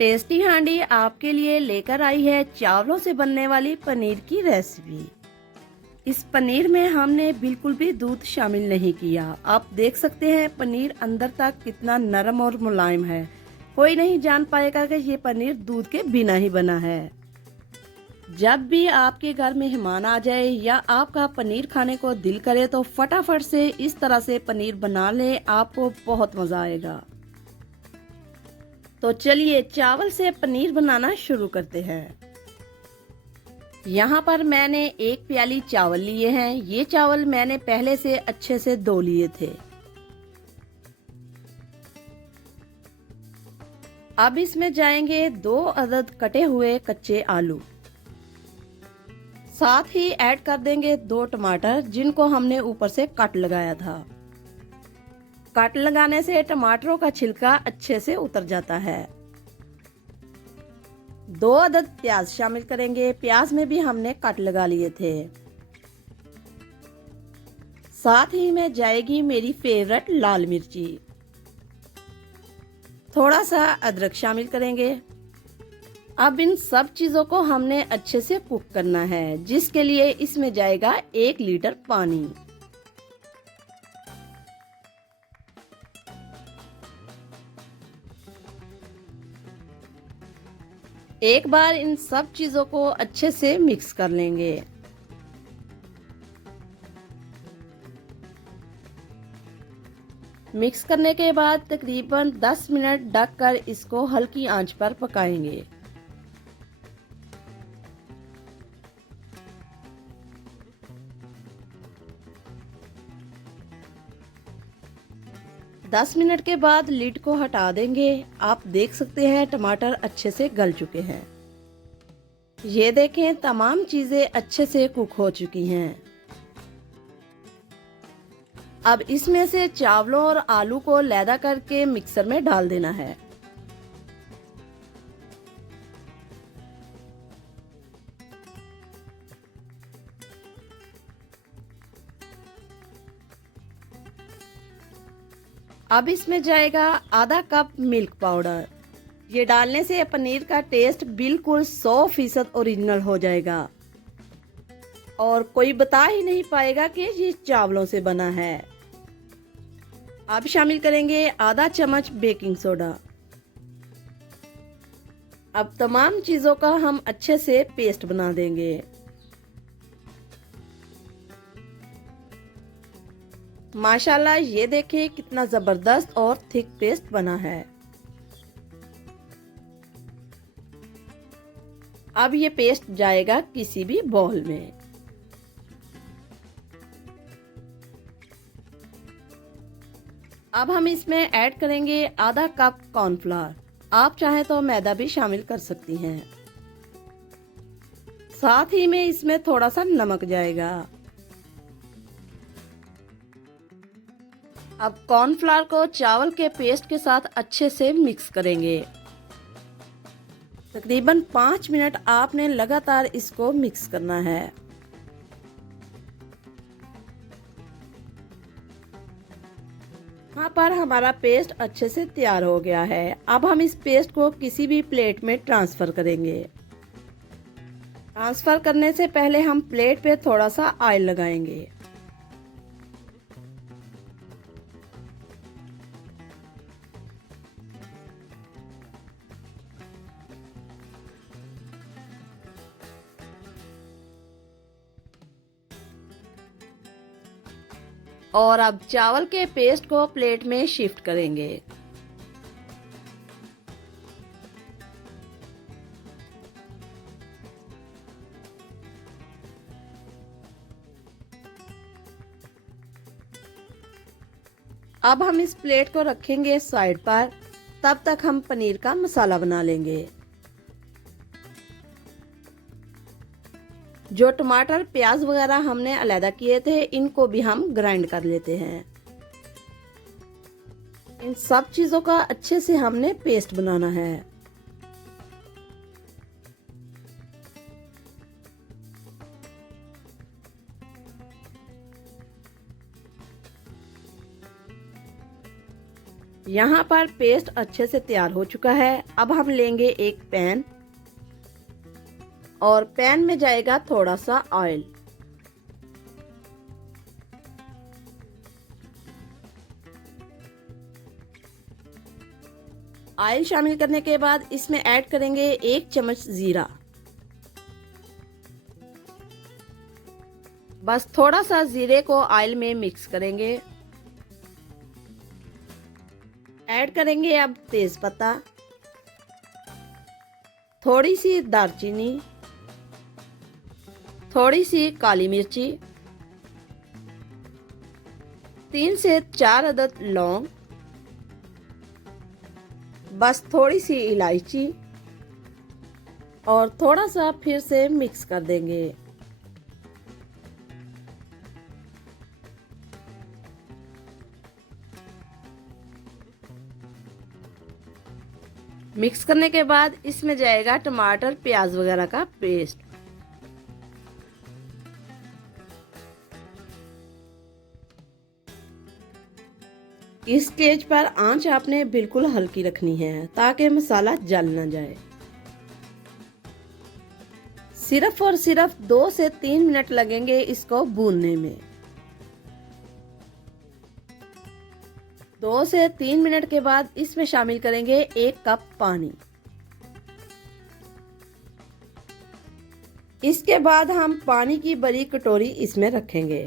Tasty हांडी आपके लिए लेकर आई है चावलों से बनने वाली पनीर की रेसिपी। इस पनीर में हमने बिल्कुल भी दूध शामिल नहीं किया। आप देख सकते हैं पनीर अंदर तक कितना नरम और मुलायम है। कोई नहीं जान पाएगा कि ये पनीर दूध के बिना ही बना है। जब भी आपके घर मेहमान आ जाए या आपका पनीर खाने को दिल करे तो फटाफट से इस तरह से पनीर बना ले, आपको बहुत मजा आएगा। तो चलिए चावल से पनीर बनाना शुरू करते हैं। यहाँ पर मैंने एक प्याली चावल लिए हैं। ये चावल मैंने पहले से अच्छे से धो लिए थे। अब इसमें जाएंगे 2 अदद कटे हुए कच्चे आलू। साथ ही ऐड कर देंगे 2 टमाटर जिनको हमने ऊपर से कट लगाया था। कट लगाने से टमाटरों का छिलका अच्छे से उतर जाता है। 2 अदद प्याज शामिल करेंगे। प्याज में भी हमने कट लगा लिए थे। साथ ही में जाएगी मेरी फेवरेट लाल मिर्ची। थोड़ा सा अदरक शामिल करेंगे। अब इन सब चीजों को हमने अच्छे से कुक करना है, जिसके लिए इसमें जाएगा 1 लीटर पानी। एक बार इन सब चीजों को अच्छे से मिक्स कर लेंगे। मिक्स करने के बाद तकरीबन 10 मिनट ढककर इसको हल्की आंच पर पकाएंगे। दस मिनट के बाद लिड को हटा देंगे। आप देख सकते हैं टमाटर अच्छे से गल चुके हैं। ये देखें तमाम चीजें अच्छे से कुक हो चुकी हैं। अब इसमें से चावलों और आलू को लैदा करके मिक्सर में डाल देना है। अब इसमें जाएगा आधा कप मिल्क पाउडर। ये डालने से पनीर का टेस्ट बिल्कुल 100% ओरिजिनल हो जाएगा और कोई बता ही नहीं पाएगा कि ये चावलों से बना है। अब शामिल करेंगे आधा चम्मच बेकिंग सोडा। अब तमाम चीजों का हम अच्छे से पेस्ट बना देंगे। माशाल्लाह ये देखिए कितना जबरदस्त और थिक पेस्ट बना है। अब ये पेस्ट जाएगा किसी भी बाउल में। अब हम इसमें ऐड करेंगे आधा कप कॉर्नफ्लावर। आप चाहें तो मैदा भी शामिल कर सकती हैं। साथ ही में इसमें थोड़ा सा नमक जाएगा। अब कॉर्नफ्लावर को चावल के पेस्ट के साथ अच्छे से मिक्स करेंगे। तकरीबन 5 मिनट आपने लगातार इसको मिक्स करना है। यहाँ पर हमारा पेस्ट अच्छे से तैयार हो गया है। अब हम इस पेस्ट को किसी भी प्लेट में ट्रांसफर करेंगे। ट्रांसफर करने से पहले हम प्लेट पे थोड़ा सा ऑयल लगाएंगे। और अब चावल के पेस्ट को प्लेट में शिफ्ट करेंगे। अब हम इस प्लेट को रखेंगे साइड पर। तब तक हम पनीर का मसाला बना लेंगे। जो टमाटर प्याज वगैरह हमने अलग किए थे, इनको भी हम ग्राइंड कर लेते हैं। इन सब चीजों का अच्छे से हमने पेस्ट बनाना है। यहाँ पर पेस्ट अच्छे से तैयार हो चुका है। अब हम लेंगे एक पैन और पैन में जाएगा थोड़ा सा ऑयल। ऑयल शामिल करने के बाद इसमें ऐड करेंगे 1 चम्मच जीरा। बस थोड़ा सा जीरे को ऑयल में मिक्स करेंगे। ऐड करेंगे अब तेज पत्ता, थोड़ी सी दालचीनी, थोड़ी सी काली मिर्ची, 3 से 4 अदद लौंग, बस थोड़ी सी इलायची और थोड़ा सा फिर से मिक्स कर देंगे। मिक्स करने के बाद इसमें जाएगा टमाटर प्याज वगैरह का पेस्ट। इस स्टेज पर आंच आपने बिल्कुल हल्की रखनी है ताकि मसाला जल ना जाए। सिर्फ और सिर्फ 2 से 3 मिनट लगेंगे इसको भूनने में। 2 से 3 मिनट के बाद इसमें शामिल करेंगे 1 कप पानी। इसके बाद हम पानी की बड़ी कटोरी इसमें रखेंगे।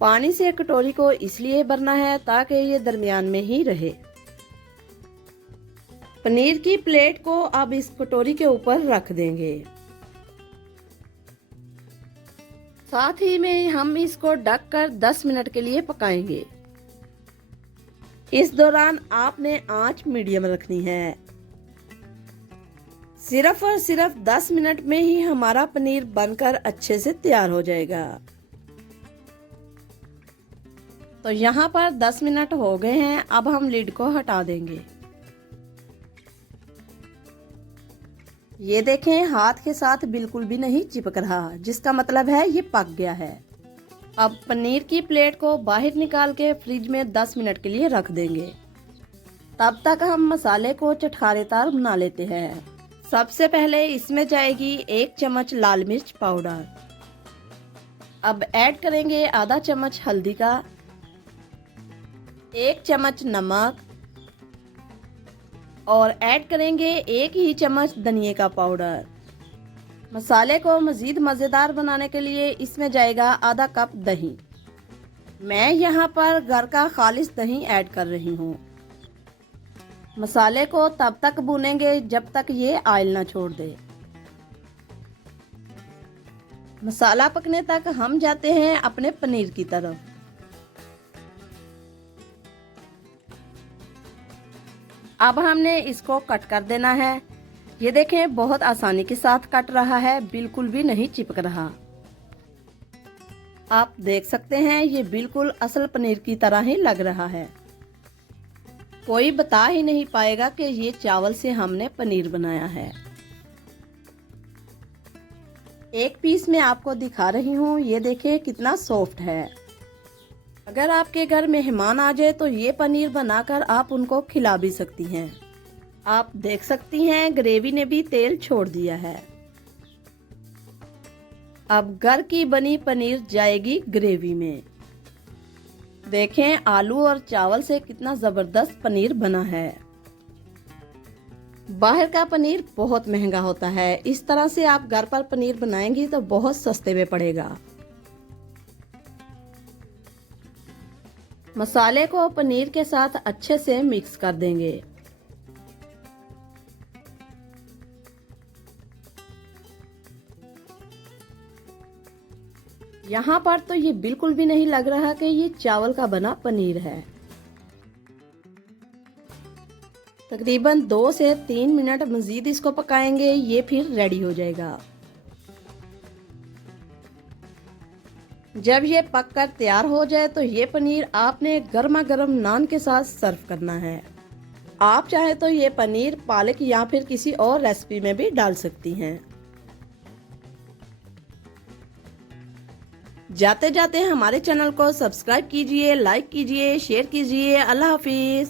पानी से कटोरी को इसलिए भरना है ताकि ये दरमियान में ही रहे। पनीर की प्लेट को अब इस कटोरी के ऊपर रख देंगे। साथ ही में हम इसको ढककर 10 मिनट के लिए पकाएंगे। इस दौरान आपने आंच मीडियम रखनी है। सिर्फ और सिर्फ 10 मिनट में ही हमारा पनीर बनकर अच्छे से तैयार हो जाएगा। तो यहाँ पर 10 मिनट हो गए हैं। अब हम लिड को हटा देंगे। ये देखें, हाथ के साथ बिल्कुल भी नहीं चिपक रहा, जिसका मतलब है ये पक गया है। अब पनीर की प्लेट को बाहर निकाल के फ्रिज में 10 मिनट के लिए रख देंगे। तब तक हम मसाले को चटखारेदार बना लेते हैं। सबसे पहले इसमें जाएगी 1 चम्मच लाल मिर्च पाउडर। अब ऐड करेंगे आधा चम्मच हल्दी का, 1 चम्मच नमक और ऐड करेंगे 1 ही चम्मच धनिया का पाउडर। मसाले को मज़ीद मज़ेदार बनाने के लिए इसमें जाएगा आधा कप दही। मैं यहाँ पर घर का खालिस दही ऐड कर रही हूँ। मसाले को तब तक भूनेंगे जब तक ये ऑयल ना छोड़ दे। मसाला पकने तक हम जाते हैं अपने पनीर की तरफ। अब हमने इसको कट कर देना है। ये देखें, बहुत आसानी के साथ कट रहा है, बिल्कुल भी नहीं चिपक रहा। आप देख सकते हैं ये बिल्कुल असल पनीर की तरह ही लग रहा है। कोई बता ही नहीं पाएगा कि ये चावल से हमने पनीर बनाया है। एक पीस में आपको दिखा रही हूँ, ये देखें कितना सॉफ्ट है। अगर आपके घर मेहमान आ जाए तो ये पनीर बनाकर आप उनको खिला भी सकती हैं। आप देख सकती हैं ग्रेवी ने भी तेल छोड़ दिया है। अब घर की बनी पनीर जाएगी ग्रेवी में। देखें, आलू और चावल से कितना जबरदस्त पनीर बना है। बाहर का पनीर बहुत महंगा होता है, इस तरह से आप घर पर पनीर बनाएंगी तो बहुत सस्ते में पड़ेगा। मसाले को पनीर के साथ अच्छे से मिक्स कर देंगे। यहाँ पर तो ये बिल्कुल भी नहीं लग रहा कि ये चावल का बना पनीर है। तकरीबन 2 से 3 मिनट मजीद इसको पकाएंगे, ये फिर रेडी हो जाएगा। जब ये पककर तैयार हो जाए तो ये पनीर आपने गर्मा गर्म नान के साथ सर्व करना है। आप चाहे तो ये पनीर पालक या फिर किसी और रेसिपी में भी डाल सकती हैं। जाते जाते हमारे चैनल को सब्सक्राइब कीजिए, लाइक कीजिए, शेयर कीजिए। अल्लाह हाफिज।